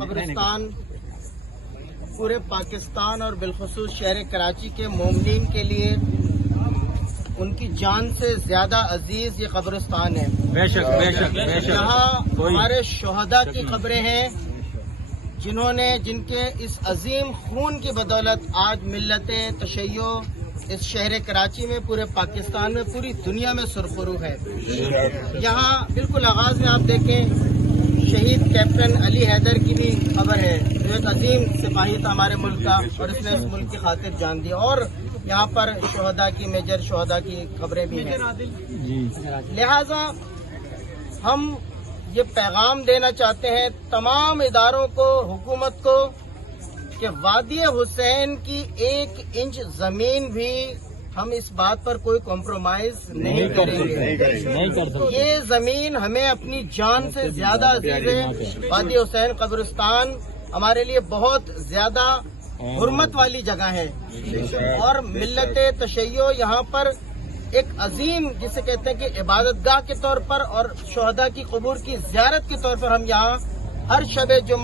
قبرستان پورے پاکستان اور بالخصوص شہر کراچی کے مومنین کے لیے ان کی جان سے زیادہ عزیز یہ قبرستان ہے. بے شک بے شک بے شک. یہاں ہمارے شہداء کی قبریں ہیں جن کے اس عظیم خون کی بدولت آج ملت تشیع اس شہر کراچی میں، پورے پاکستان میں، پوری دنیا میں سرخرو ہے. یہاں بالکل آغاز میں آپ دیکھیں شہید کیپٹن علی حیدر کی بھی خبر ہے، جو ایک عظیم سپاہی تھا ہمارے ملک کا اور اس نے اس ملک کی خاطر جان دی. اور یہاں پر شہداء کی، میجر شہداء کی خبریں بھی ہیں. لہذا ہم یہ پیغام دینا چاہتے ہیں تمام اداروں کو، حکومت کو، کہ وادی حسین کی 1 انچ زمین بھی ہم اس بات پر کوئی کمپرومائز نہیں کریں گے. یہ زمین ہمیں اپنی جان سے زیادہ عزیز ہے. وادی حسین قبرستان ہمارے لیے بہت زیادہ حرمت والی جگہ ہے اور ملت تشیع یہاں پر ایک عظیم، جسے کہتے ہیں کہ عبادت گاہ کے طور پر اور شہداء کی قبور کی زیارت کے طور پر ہم یہاں ہر شب جمعہ